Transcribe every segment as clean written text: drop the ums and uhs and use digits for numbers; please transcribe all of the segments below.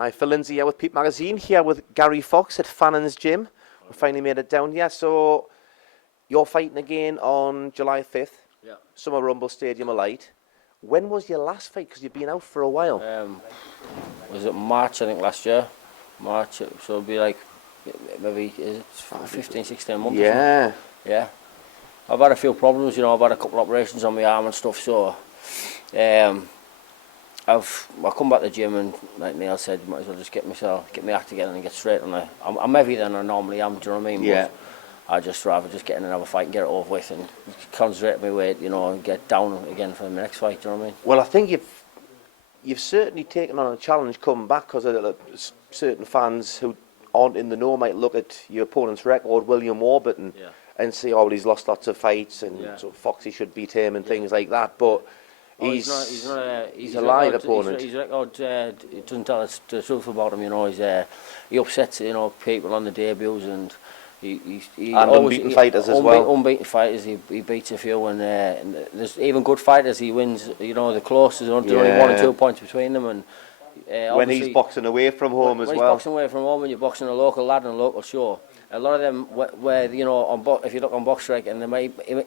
Hi, Phil Lindsay here with PEEP Magazine, here with Gary Fox at Fannon's Gym. We finally made it down here. So, you're fighting again on July 5th. Yeah. Summer Rumble Stadium Alight. When was your last fight? Because you've been out for a while. Was it March, I think, last year? March, so it'll be like, maybe, is it 15, 16 months or something? Yeah. I've had a few problems, you know, I've had a couple of operations on my arm and stuff, so I come back to the gym and, like Neil said, might as well just get my act together and get straight on it. I'm heavier than I normally am, do you know what I mean? Yeah. But I just rather just get in another fight and get it over with and concentrate my weight, you know, and get down again for the next fight, do you know what I mean? Well, I think you've certainly taken on a challenge coming back, because certain fans who aren't in the know might look at your opponent's record, William Warburton, and say, oh, well, he's lost lots of fights and so Foxy should beat him and things like that. But he's a live opponent. His record it doesn't tell us the truth about him, you know. He upsets, you know, people on the debuts, and he unbeaten fighters as well. Unbeaten fighters, he beats a few, and there's even good fighters he wins. You know, the closest, there's only 1 or 2 points between them, and when he's boxing away from home as well. When he's boxing away from home, and you're boxing a local lad on a local show, a lot of them, where you know, if you look on Box Strike, and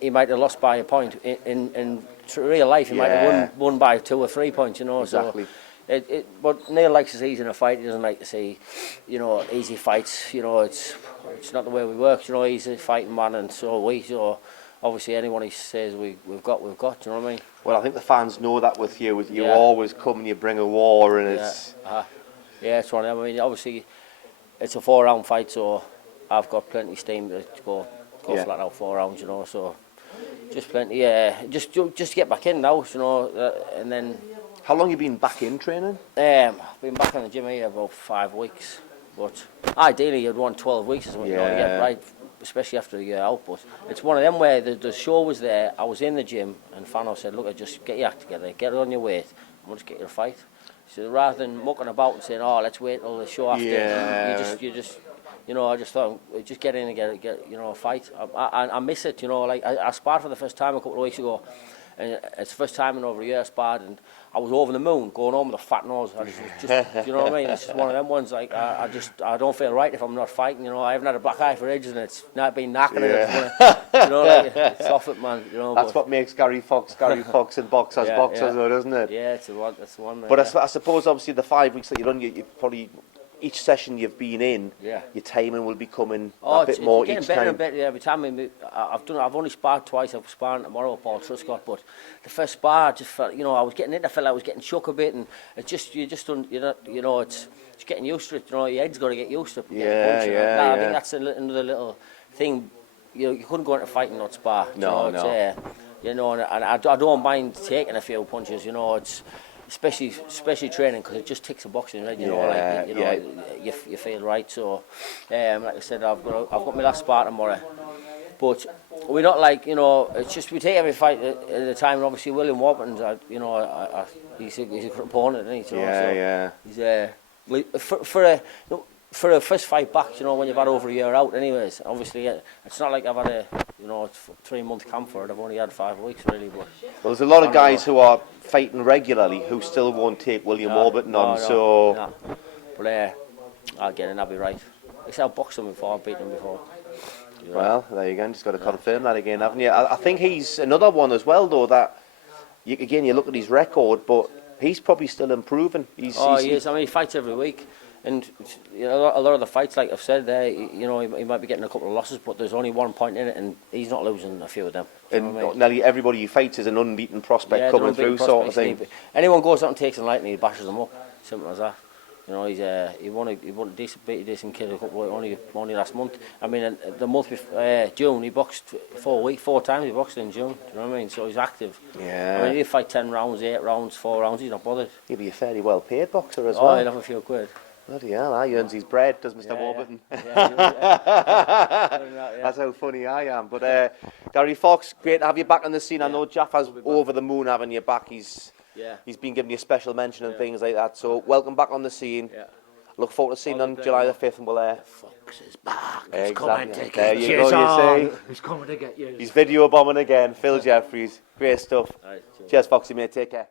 he might have lost by a point. In real life, he might have won by 2 or 3 points. You know, exactly. So but Neil likes to see he's in a fight. He doesn't like to see, you know, easy fights. You know, it's not the way we work. You know, he's a fighting man, and so we. So obviously, anyone he says we've got. Do you know what I mean? Well, I think the fans know that with you. You always come and you bring a war, and it's it's one of them. I mean, obviously, it's a 4-round fight, so I've got plenty of steam to go flat out 4 rounds, you know. So just plenty, just get back in now, you know, and then. How long you been back in training? I've been back in the gym here about 5 weeks, but ideally you'd want 12 weeks or something, you know, to get right, especially after a year out. But it's one of them where the show was there, I was in the gym, and Fano said, look, just get your act together, get it on your weight, and we'll just get you a fight. So rather than mucking about and saying, oh, let's wait till the show after, you just. You know, I just thought, just get in and get you know, a fight. I miss it, you know. Like I sparred for the first time a couple of weeks ago, and it's the first time in over a year I sparred, and I was over the moon, going home with a fat nose. I just you know what I mean? It's just one of them ones. Like I don't feel right if I'm not fighting. You know, I haven't had a black eye for ages, and it's not been knacking it. You know, like, it's off it, man. You know. That's what makes Gary Fox and boxers, though, doesn't it? Yeah, it's the one. Man, but I suppose obviously the 5 weeks that you're on, you probably. Each session you've been in, your timing will be coming a bit more each time. And better every time. I've only sparred twice. I'm sparring tomorrow with Paul Truscott, but the first spar I just felt, you know, I was getting it. I felt I was getting shook a bit, and it's just you know, it's just getting used to it. You know, your head's got to get used to it. I think that's another little thing. You know, you couldn't go into fight and not spar. No. You know, and I don't mind taking a few punches. You know, it's. Especially training, because it just ticks a box in, right? You know, like you know, you feel right. So, like I said, I've got my last spar tomorrow, but we're not like, you know, it's just we take every fight at a time. And obviously, William Warburton's, you know, he's a good opponent, isn't he? He's for a first fight back, you know, when you've had over a year out, anyways. Obviously, it's not like I've had a 3-month camp for it. I've only had 5 weeks really. But there's a lot of guys who are fighting regularly who still won't take William Warburton on. But I'll get in. I'll be right. I've boxed him before. I've beaten him before. Well, there you go. Just got to confirm that again, haven't you? I think he's another one as well, though. That you look at his record, but he's probably still improving. He is. I mean, he fights every week. And you know, a lot of the fights, like I've said there, you know, he might be getting a couple of losses, but there's only 1 point in it, and he's not losing a few of them. And nearly everybody he fights is an unbeaten prospect coming through, sort of thing. Anyone goes out and takes him lightly, he bashes them up. Simple as that. You know, he won a decent kid only last month. I mean, the month before, June, he boxed 4 times. He boxed in June. Do you know what I mean? So he's active. Yeah. I mean, he'll fight 10 rounds, 8 rounds, 4 rounds. He's not bothered. He'll be a fairly well paid boxer as well. Oh, he'll have a few quid. Bloody hell, he earns his bread, does Mr. Warburton. That's how funny I am. But Gary Fox, great to have you back on the scene. I know Jaffa's over the moon having you back. He's been giving you a special mention and things like that. So welcome back on the scene. Look forward to seeing you on July the 5th, and we'll Fox is back. He's coming to get there you go, you see. He's coming to get you. He's video bombing again. Phil Jeffries. Great stuff. Cheers, Foxy, mate. Take care.